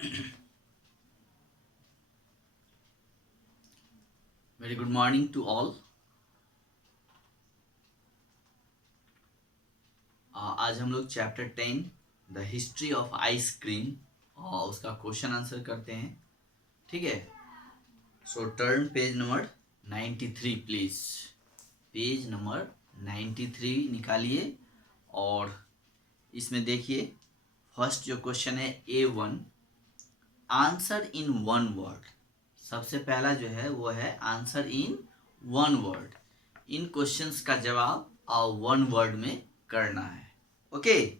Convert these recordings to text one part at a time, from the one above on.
Very good morning to all. आज हम लोग chapter 10 the history of ice cream और उसका क्वेश्चन आंसर करते हैं. ठीक है. सो turn page number 93 please. Page number 93 निकालिए और इसमें देखिए फर्स्ट जो क्वेश्चन है A1 answer in one word. सबसे पहला जो है वो है answer in one word. In questions का जवाब वन वर्ड में करना है. ओके.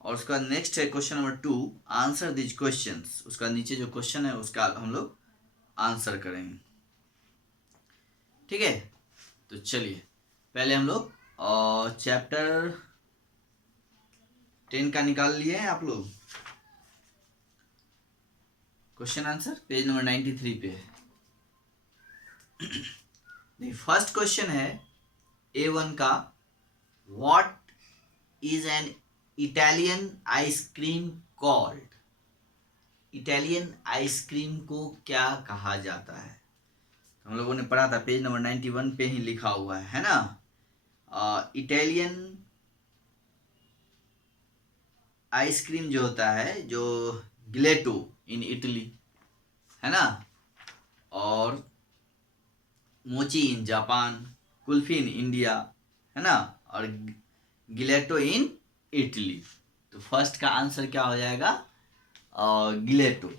और उसका नेक्स्ट है question number 2 answer this questions. उसका नीचे जो क्वेश्चन है उसका हम लोग आंसर करेंगे. ठीक है. तो चलिए पहले हम लोग चैप्टर 10 का निकाल लिए हैं आप लोग. क्वेश्चन आंसर पेज नंबर 93 पे है. फर्स्ट क्वेश्चन है A1 का what is an Italian ice cream called. Italian ice cream को क्या कहा जाता है. हम लोगों ने पढ़ा था पेज नंबर 91 पे ही लिखा हुआ है ना. इटालियन आइसक्रीम जो होता है जो गिलेटो इन इटली है ना, और mochi in Japan, kulfi in India है ना, और गिलेटो इन इटली. तो फर्स्ट का आंसर क्या हो जाएगा गिलेटो.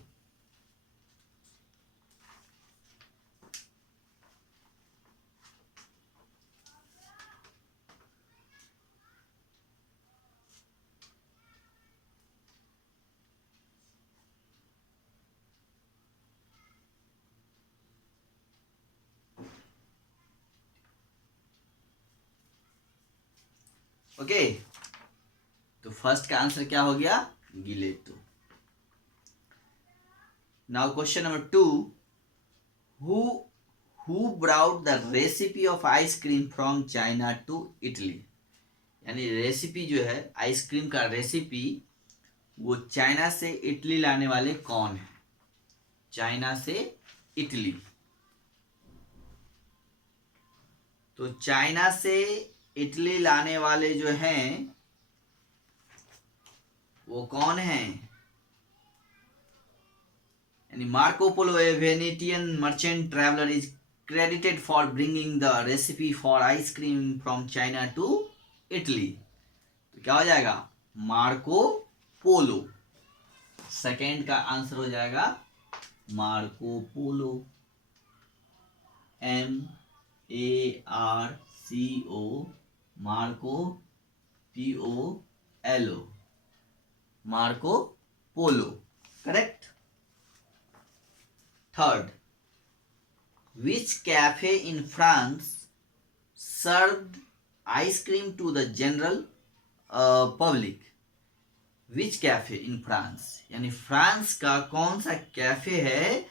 ओके. तो फर्स्ट का आंसर क्या हो गया gelato. Now question number 2 who brought the recipe of ice cream from China to Italy. यानी रेसिपी जो है आइसक्रीम का रेसिपी वो चाइना से इटली लाने वाले कौन है. चाइना से इटली. तो चाइना से इटली लाने वाले जो हैं वो कौन है. यानी Marco Polo A Venetian merchant traveller is credited for bringing the recipe for ice cream from China to Italy. तो क्या हो जाएगा मार्को पोलो. सेकेंड का आंसर हो जाएगा Marco Polo. MARCO Marco POLO Marco Polo. Correct. Third which cafe in France served ice cream to the general public. which cafe in France यानी France का कौन सा कैफे है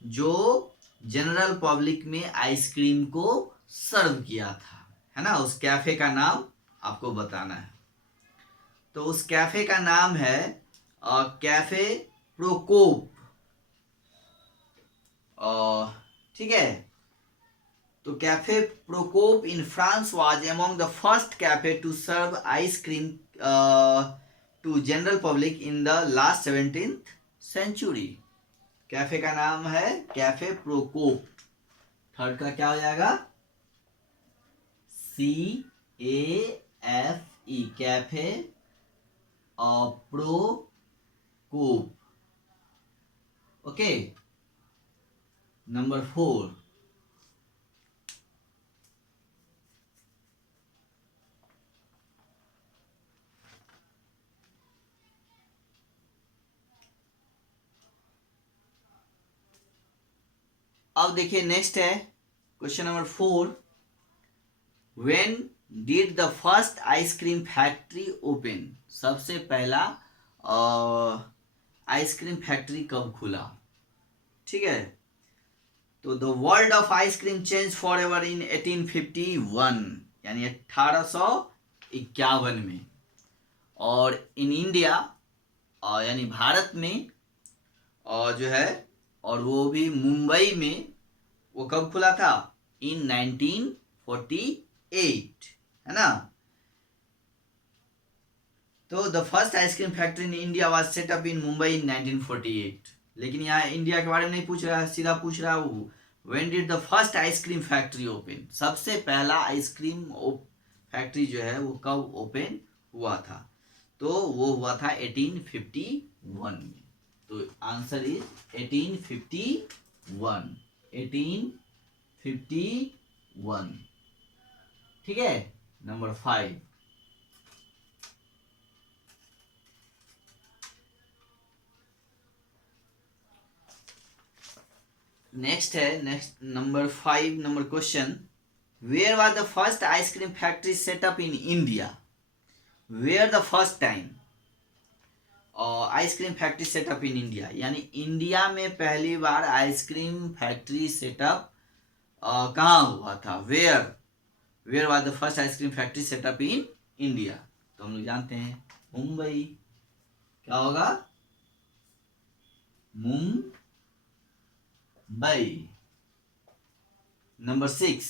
जो जनरल पब्लिक में आइसक्रीम को सर्व किया था है ना. उस कैफे का नाम आपको बताना है. तो उस कैफे का नाम है कैफे प्रोकोप. ठीक है. तो cafe Procope in France was among the first cafe to serve ice cream to general public in the last 17th century. Cafe का नाम है कैफे प्रोकोप. थर्ड का क्या हो जाएगा CAFE कैफे प्रोकोप. ओके. नंबर 4 अब देखिए नेक्स्ट है question number 4 when did the first ice cream factory open. सबसे पहला आइसक्रीम फैक्ट्री कब खुला. ठीक है. तो the world of ice cream change for ever in 1851 यानी 1851 में. और इन इंडिया यानी भारत में और जो है, और वो भी मुंबई में। वो कब खुला था? इन 1948, है ना। तो the first ice cream factory in India was set up in Mumbai in 1948। लेकिन यहाँ इंडिया के बारे में नहीं पूछ रहा है, सीधा पूछ रहा है वो when did the first ice cream factory open, सबसे पहला आइसक्रीम फैक्ट्री जो है वो कब ओपन हुआ था? तो वो हुआ था 1851 में। तो आंसर इज 1851। 1851। ठीक है, नंबर 5। नेक्स्ट है, next number 5 number question, where was the first ice cream factory setup in India? Where the first time ice cream factory setup in India, यानी इंडिया में पहली बार आइसक्रीम फैक्ट्री सेटअप कहाँ हुआ था? Where was the first ice cream factory setup in India? तो हम लोग जानते हैं मुंबई। क्या होगा? Mumbai. Number 6,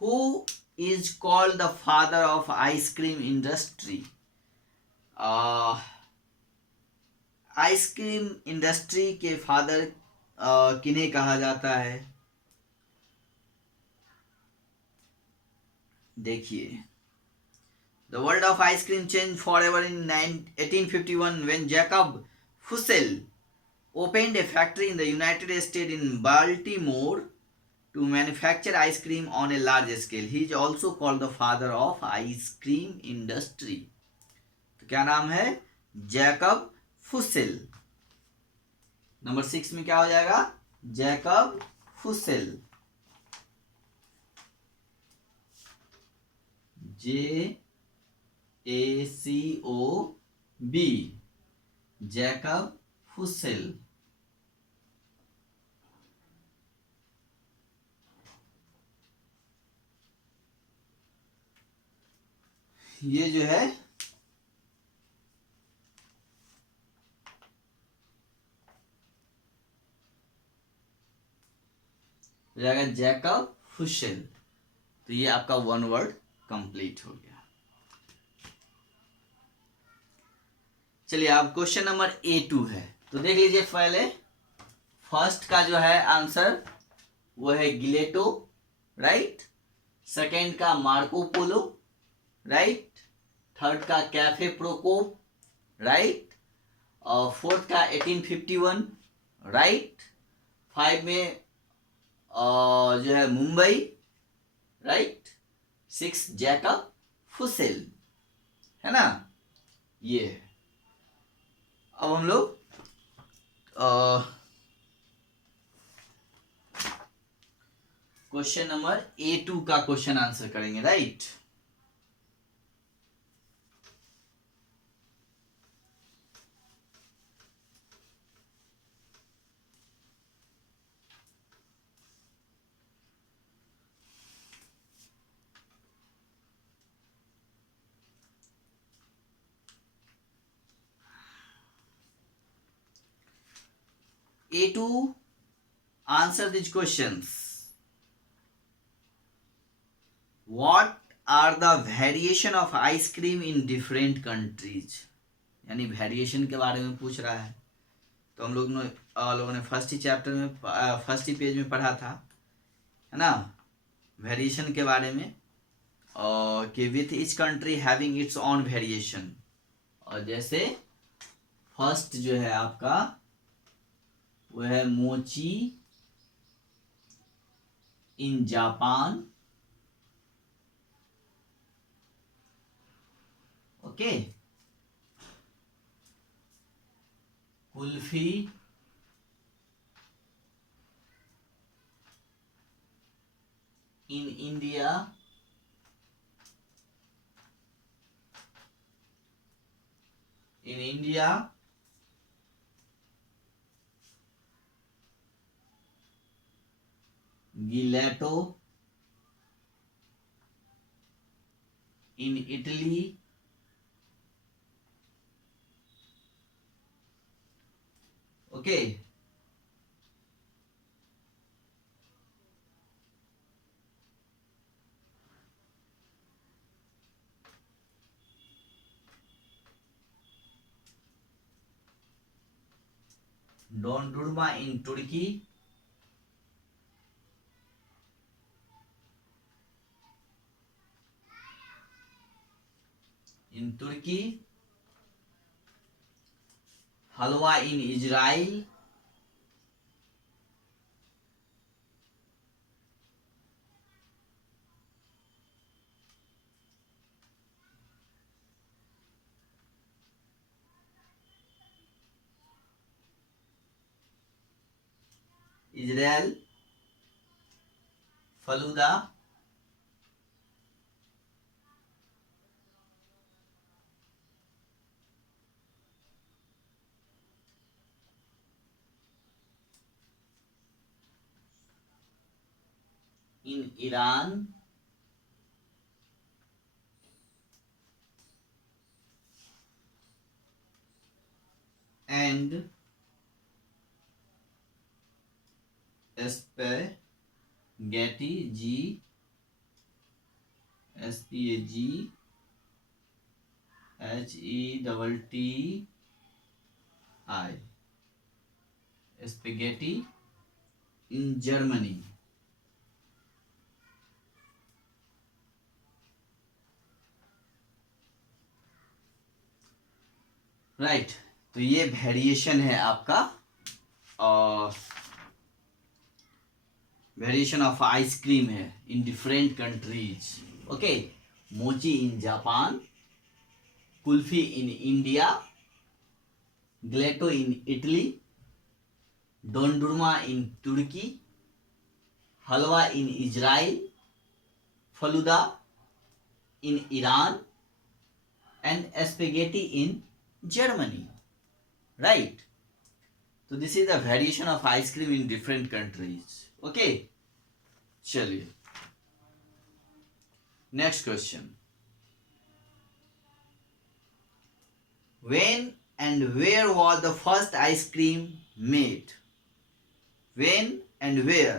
who is called the father of ice cream industry? Ice cream industry के फादर किन्हें कहा जाता है? देखिए, the world of ice cream change for ever in 1851 when Jacob Fussell opened a factory in the United States in Baltimore to manufacture ice cream on a large scale. He is also called the father of ice cream industry. तो क्या नाम है? Jacob फुसेल। Number 6 में क्या हो जाएगा? Jacob Fussell. JACOB, Jacob Fussell. ये जो है जाएगा जैकब फुसेल। तो ये आपका वन वर्ड कंप्लीट हो गया। चलिए, अब क्वेश्चन नंबर A2 है, तो देख लीजिए पहले। फर्स्ट का जो है आंसर वो है गिलेटो, राइट। सेकंड का मार्को पोलो, राइट। थर्ड का कैफे प्रोकोप, राइट। और फोर्थ का 1851, राइट। 5 में जो है मुंबई, राइट। 6 जैकब फुसेल, है ना। ये है। अब हम लोग क्वेश्चन नंबर A2 का क्वेश्चन आंसर करेंगे, right. A2, answer these questions. What are the variation of ice cream in different countries? यानी वेरिएशन के बारे में पूछ रहा है। तो हम लोगों ने फर्स्ट ही चैप्टर में, फर्स्ट ही पेज में पढ़ा था, है ना, वेरिएशन के बारे में। और कि with each country having its own variation. और जैसे फर्स्ट जो है आपका वो है mochi in Japan, okay. Kulfi in India, gelato in Italy, okay. Dondurma in Turkey, in Turkey, halva in Israel, Israel, falooda, in Iran, and spaghetti, SPAGHETTI, spaghetti in Germany. Right, तो ये वेरिएशन है आपका, वेरिएशन ऑफ आइसक्रीम है इन different countries. Okay, mochi in Japan, kulfi in India, gelato in Italy, dondurma in Turkey, halva in Israel, falooda in Iran, and spaghetti in Germany. Right, तो this is the variation of ice cream in different countries. Okay, चलिए next question. When and where was the first ice cream made? When and where,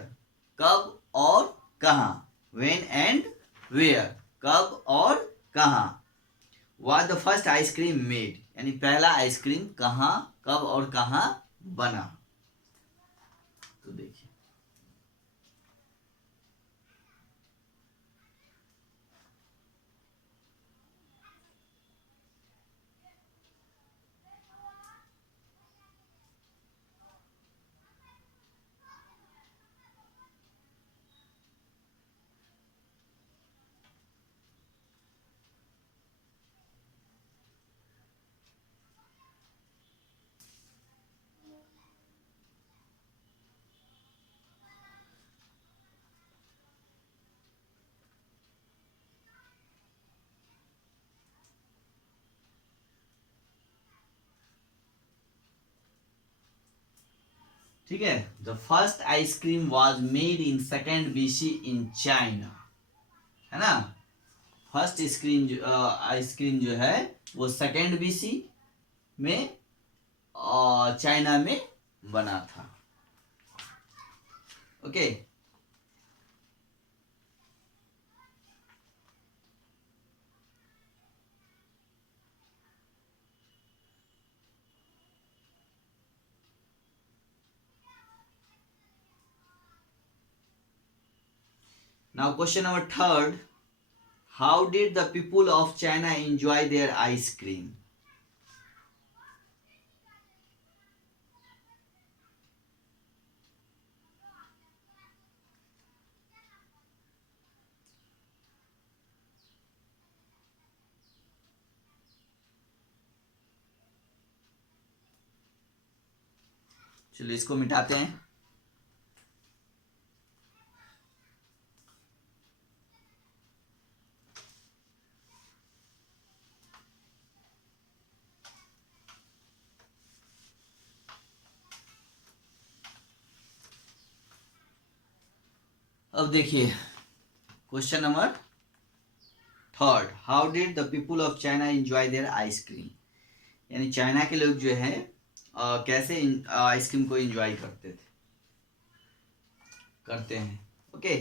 कब और कहाँ। When and where, कब और कहाँ was the first ice cream made, यानी पहला ice cream कहाँ, कब और कहाँ बना। तो देखिए, ठीक है, the first ice cream was made in second BC in China, है ना। फर्स्ट आइसक्रीम जो है वो सेकेंड BC में चाइना में बना था। Okay, now question number third, how did the people of China enjoy their ice cream? चलिए इसको मिटाते हैं। अब देखिए question number third, how did the people of China enjoy there ice cream, यानी चाइना के लोग जो है कैसे आइसक्रीम को एंजॉय करते हैं। ओके।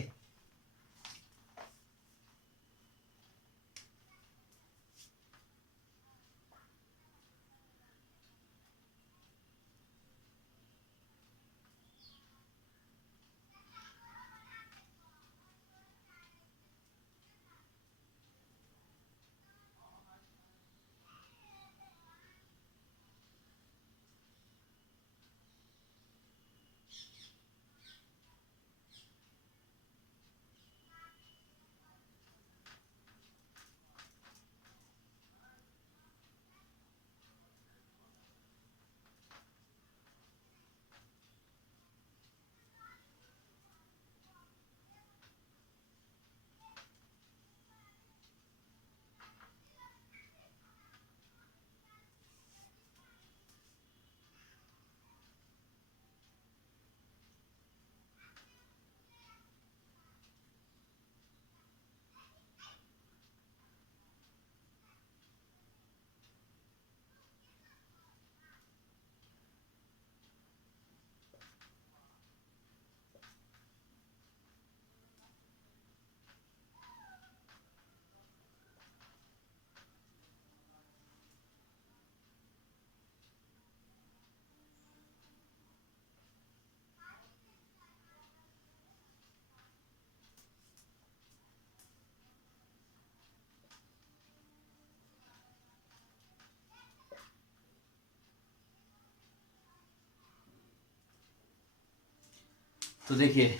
तो देखिए,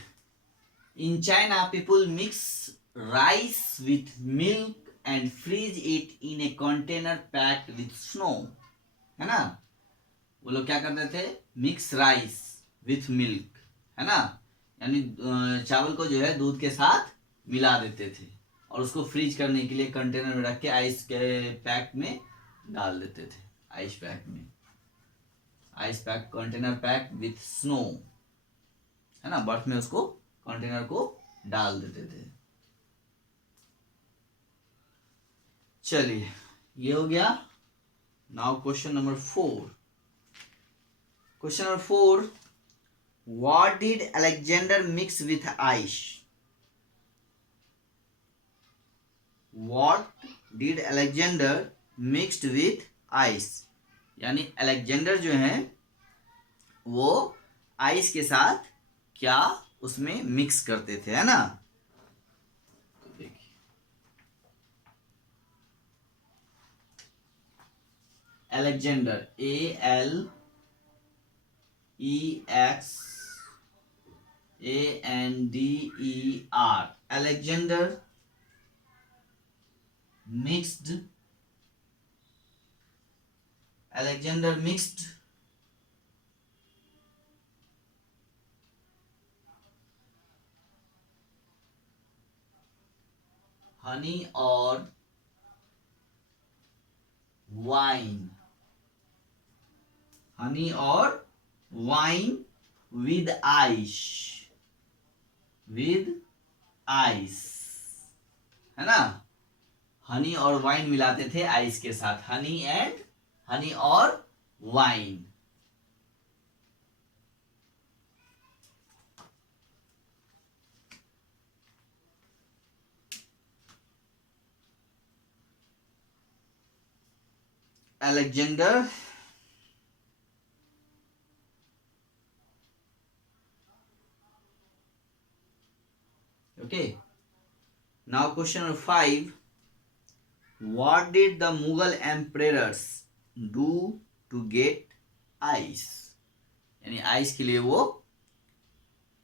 in China people mix rice with milk and freeze it in a container packed with snow, है ना। वो लोग क्या करते थे, मिक्स राइस विथ मिल्क, है ना, यानी चावल को जो है दूध के साथ मिला देते थे और उसको फ्रीज करने के लिए कंटेनर में रख के आइस के पैक में डाल देते थे, आइस पैक में, ice pack container pack with snow, है ना, बर्फ में उसको कंटेनर को डाल देते थे। चलिए, ये हो गया। Now question number 4। Question number 4, what did Alexander mix with ice? What did Alexander mixed with ice, यानी अलेक्जेंडर जो है वो आइस के साथ क्या उसमें मिक्स करते थे, है ना। तो देखिए, Alexander, ALEXANDER, Alexander mixed Honey और वाइन, हनी और वाइन विद आइस, है ना। हनी और वाइन मिलाते थे आइस के साथ, हनी और wine. Alexander okay. Now question number 5, what did the Mughal emperors do to get ice? यानी आइस के लिए वो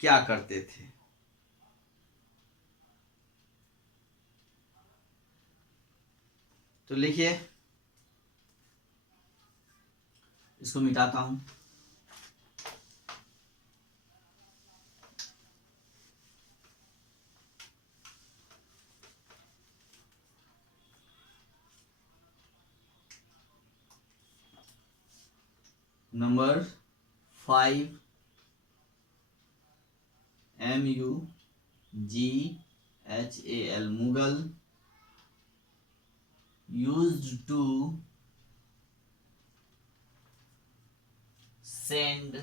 क्या करते थे? तो लिखिए, इसको मिटाता हूं। Number 5, MUGHAL, Mughal used to send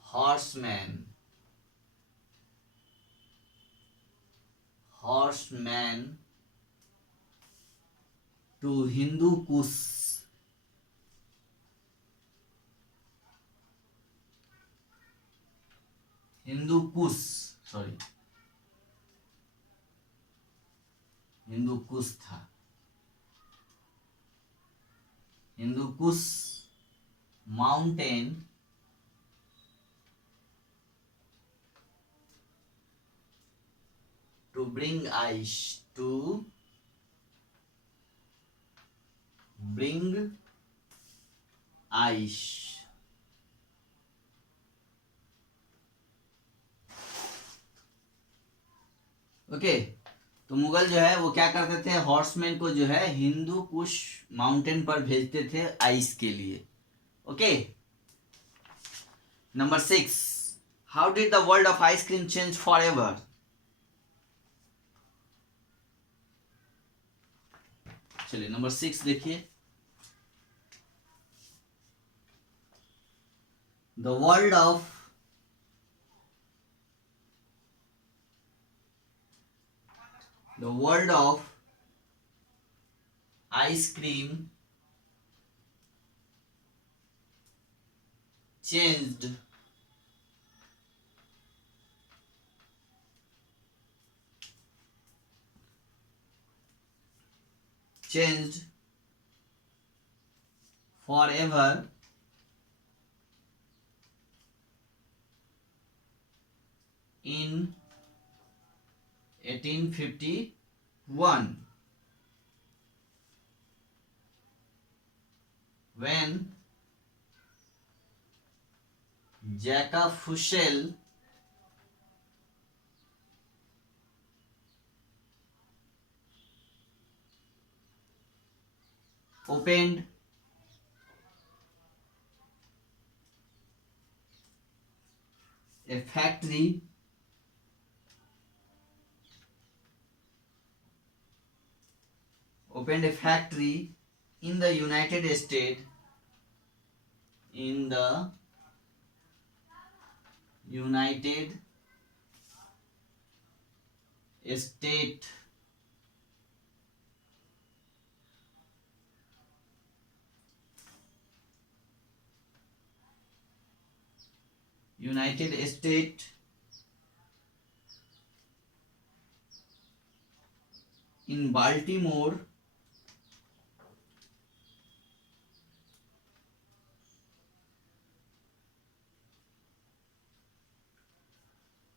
horseman to Hindu Kush. Hindu Kush sorry Hindu Kush था, Hindu Kush mountain to bring ice. Okay तो मुगल जो है वो क्या करते थे, हॉर्समैन को जो है हिंदू कुश माउंटेन पर भेजते थे आइस के लिए. Okay number 6, how did the world of ice cream change for ever. चलिए नंबर 6 देखिए. The world of ice cream changed forever in 1851 when Jacob Fuchsel opened a factory in the United States in Baltimore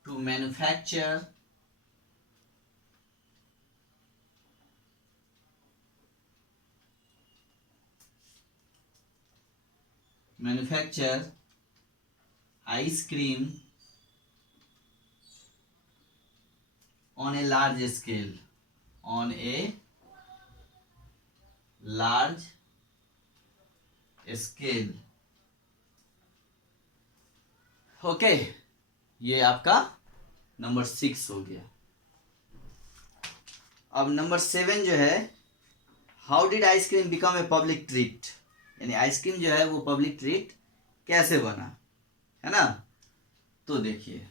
to manufacture ice cream on a large scale. Okay ये आपका number 6 हो गया. अब number 7 जो है, how did ice cream become a public treat. यानी ice cream जो है वो पब्लिक ट्रीट कैसे बना, है ना. तो देखिए,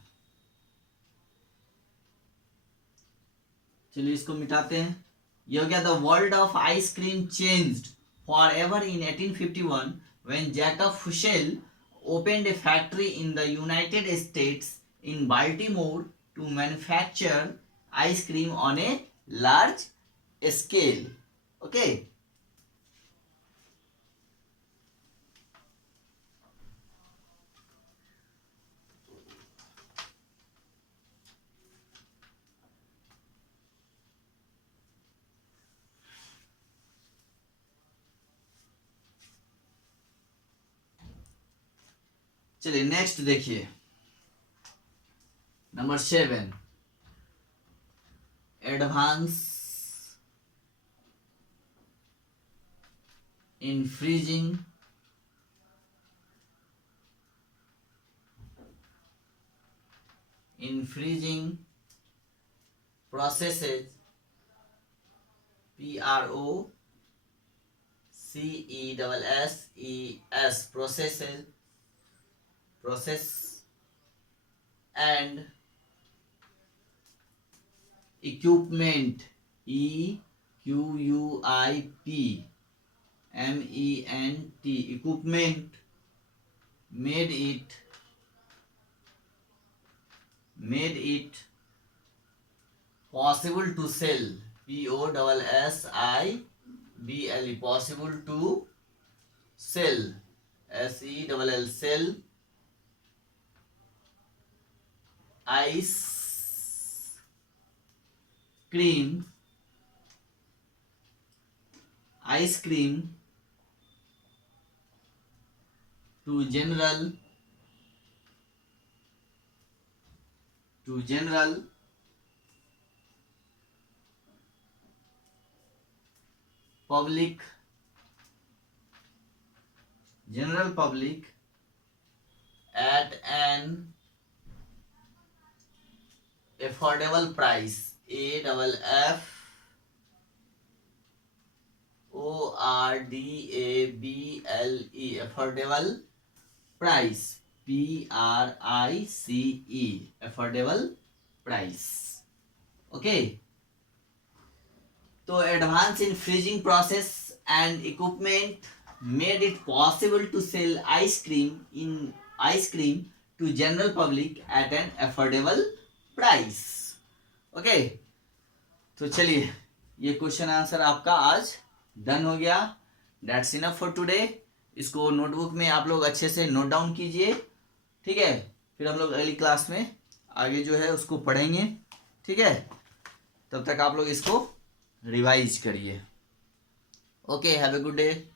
चलिए इसको मिटाते हैं. ये हो गया, the world of ice cream changed for ever in 1851 when Jacob Fussell opened a factory in the United States in Baltimore to manufacture ice cream on a large scale. Okay. चलिए नेक्स्ट देखिए, number 7, advance in freezing processes, PROCESSES S process and equipment EQUIPMENT equipment made it possible to sell POSSIBLE possible to sell SELL sell ice cream to general public at an affordable price AFFORDABLE affordable price PRICE affordable price. Okay, तो advance in freezing process and equipment made it possible to sell ice cream to general public at an affordable price. Okay, तो चलिए ये question answer आपका आज done हो गया. That's enough for today. इसको notebook में आप लोग अच्छे से नोट डाउन कीजिए. ठीक है, फिर हम लोग अगली क्लास में आगे जो है उसको पढ़ेंगे. ठीक है, तब तक आप लोग इसको रिवाइज करिए. Okay, have a good day.